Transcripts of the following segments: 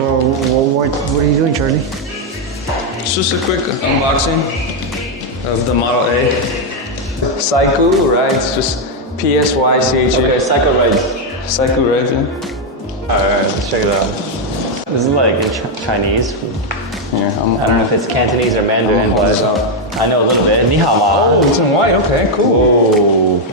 So what are you doing, Charlie? It's just a quick unboxing of the Model A. Cycle rides, just PSYCH. Okay, cycle rides. Cycle rides, yeah. Alright, let's check it out. This is like in Chinese. Here, I don't know if it's Cantonese or Mandarin, but I know a little bit. 你好吗? Oh, it's in white, okay, cool. Whoa.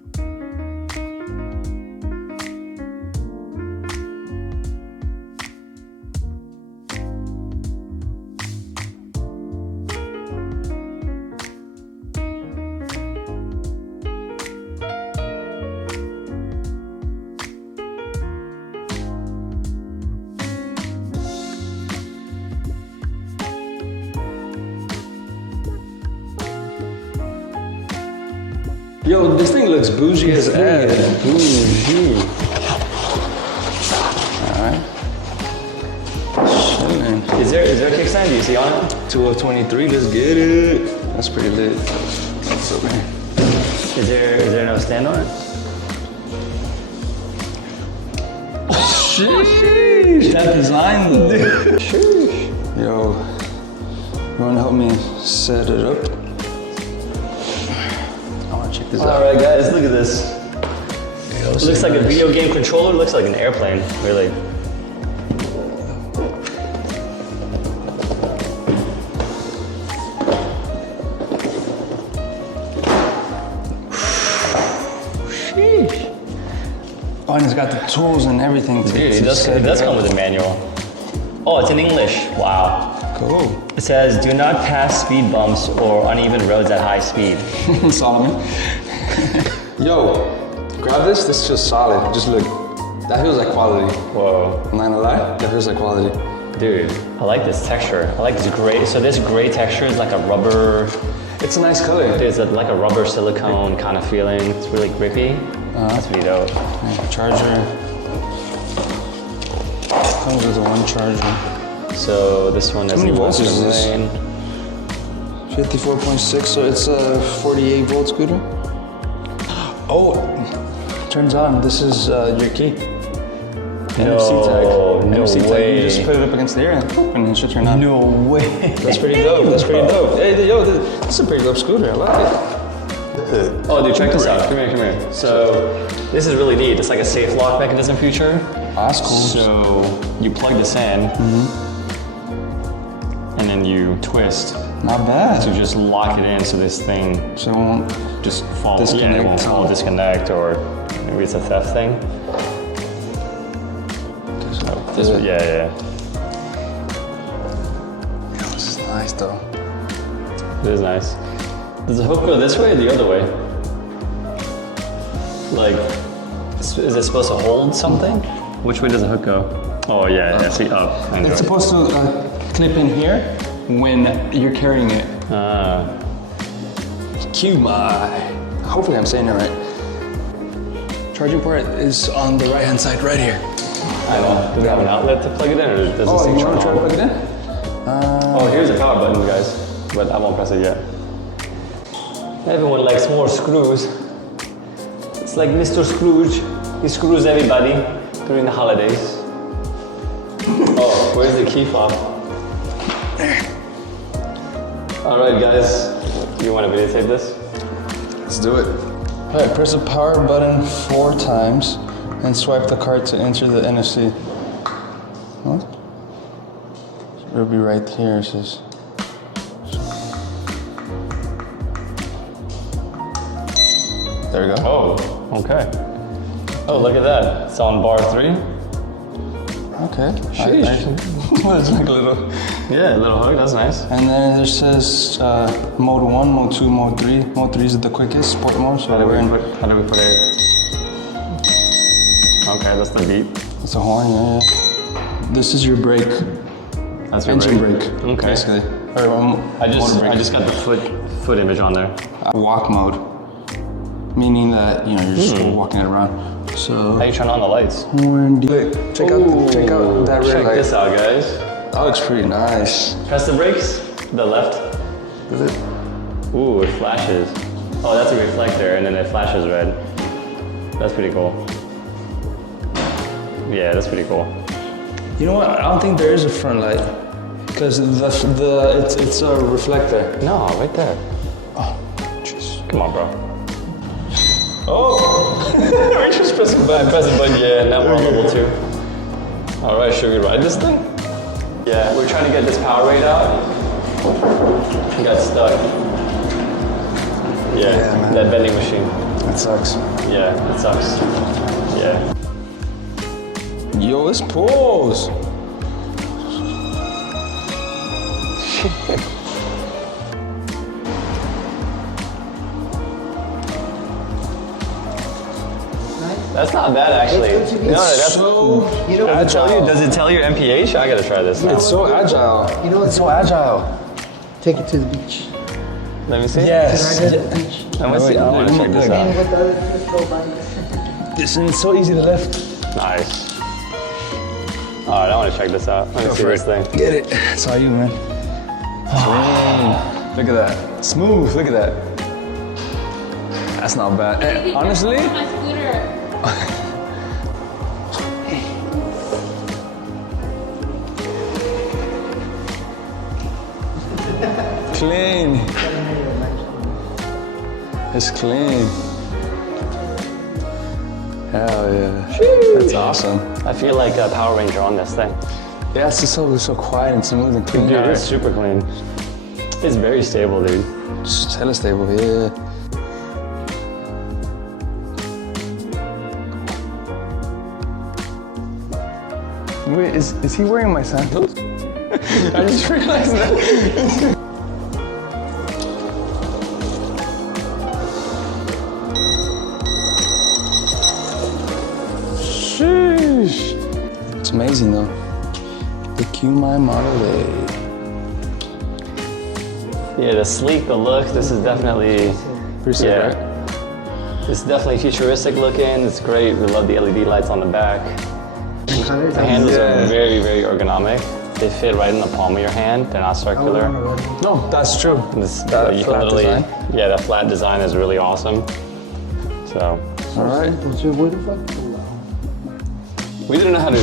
Yo, this thing looks bougie as ass. Bougie. Alright. Chilling. Is there a kickstand? Do you see on it? 2023, let's get it. That's pretty lit. That's over here. Is there no stand on it? Sheesh, that design though. Sheesh. Yo, you wanna help me set it up? I wanna check this out. Alright guys, look at this. Yo, It looks like a video game controller, looks like an airplane, really. Sheesh. Oh, and it's got the tools and everything to Dude, it does come with a manual. Oh, it's in English. Wow. Cool. It says, do not pass speed bumps or uneven roads at high speed. Solomon. Yo, grab this. This feels solid. Just look. That feels like quality. Whoa. I'm not gonna lie. That feels like quality. Dude, I like this texture. I like this gray. So this gray texture is like a rubber. It's a nice color. It's like a rubber silicone kind of feeling. It's really grippy. That's pretty dope. Yeah, charger. Comes with one charger. So this one How many doesn't volts is this? rain. 54.6, so it's a 48 volt scooter. Oh, turns on. This is your key. NFC tag. No NFC tag. way. You just put it up against the air and it should turn on. No way. That's pretty dope. That's pretty dope. Hey, yo, this is a pretty dope scooter. I like it. Oh, dude, check this out. Come here, come here. So this is really neat. It's like a safe lock mechanism feature. That's cool. So you plug this in, and then you twist Not bad. to just lock it in so this thing So it won't just fall. disconnect. Yeah, it won't fall, disconnect, or maybe it's a theft thing. This, yeah. This is nice though. It is nice. Does the hook go this way or the other way? Like, is it supposed to hold something? Which way does the hook go? Oh yeah, see, up. And It's go. supposed to clip in here when you're carrying it. QMY. Hopefully I'm saying it right. Charging port is on the right hand side right here. I know. Do we have an outlet to plug it in, or does this Oh, thing you turn want to try to on? plug it in? Oh, here's the power button, guys, but I won't press it yet. Everyone likes more screws. It's like Mr. Scrooge. He screws everybody during the holidays. Oh, where's the key fob? All right, guys, you want to videotape this? Let's do it. All right, press the power button 4 times and swipe the card to enter the NFC. What? It'll be right here, it says. There we go. Oh, okay. Oh, look at that. It's on bar 3. Okay. Sheesh. It's like a little. Yeah, a little hook, that's nice. And then it says mode 1, mode 2, mode 3. Mode 3 is the quickest, sport mode. So How do we're in. we put it? Okay, that's the beep. It's a horn, yeah. This is your brake. That's your Engine brake. brake. Okay. Basically. Or I motor brake. just got the foot image on there. Walk mode. Meaning that, you know, you're just walking it around. So. How you turn on the lights? Look, check out that red Check light. this out, guys. That looks pretty nice. Press the brakes. The left. Is it? Ooh, it flashes. Oh, that's a reflector, and then it flashes red. That's pretty cool. Yeah, that's pretty cool. You know what? I don't think there is a front light. Because it's a reflector. No, right there. Oh, jeez. Come on, bro. Oh! We just press the button. Press the button, yeah, now we're on level 2. Alright, should we ride this thing? Yeah, we're trying to get this power rate out. We got stuck. Yeah, man. that vending machine. That sucks. Yeah, it sucks. Yeah. Yo, let's pause. That's not bad actually. No, that's so agile. Does it tell your MPH? I gotta try this now. It's so agile. You know, It's so agile. take it to the beach. Let me see. Yes. Can I go to the beach? Let me see. I want to check this And out. with the other Frisco bikes. It's so easy to lift. Nice. Alright, I want to check this out. Let me see this thing. Get it. It's all you, man. Clean. Look at that. Smooth. Look at that. That's not bad. Eh, honestly, My scooter. clean. It's clean. Hell yeah. That's awesome. I feel like a Power Ranger on this thing. Yeah, it's just so quiet and smooth and clean. Dude, it's super clean. It's very stable, dude. Just hella stable, yeah. Wait, is he wearing my sandals? I just realized that. Sheesh. It's amazing though. The QMY Model A. Yeah, the sleek, the look, this is definitely, Pretty sick, yeah. right? It's definitely futuristic looking. It's great. We love the LED lights on the back. The handles are very, very ergonomic. They fit right in the palm of your hand. They're not circular. No, that's true. This, That you flat can literally, design? yeah, that flat design is really awesome. So, All right. So what the fuck? we didn't know how to.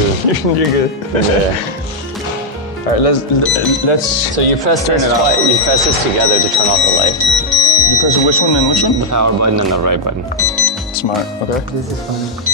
You're good. Yeah. All right, let's. So you press this Turn it off. twice. You press this together to turn off the light. You press which one and which one? The power button and the right button. Smart. Okay. This is funny.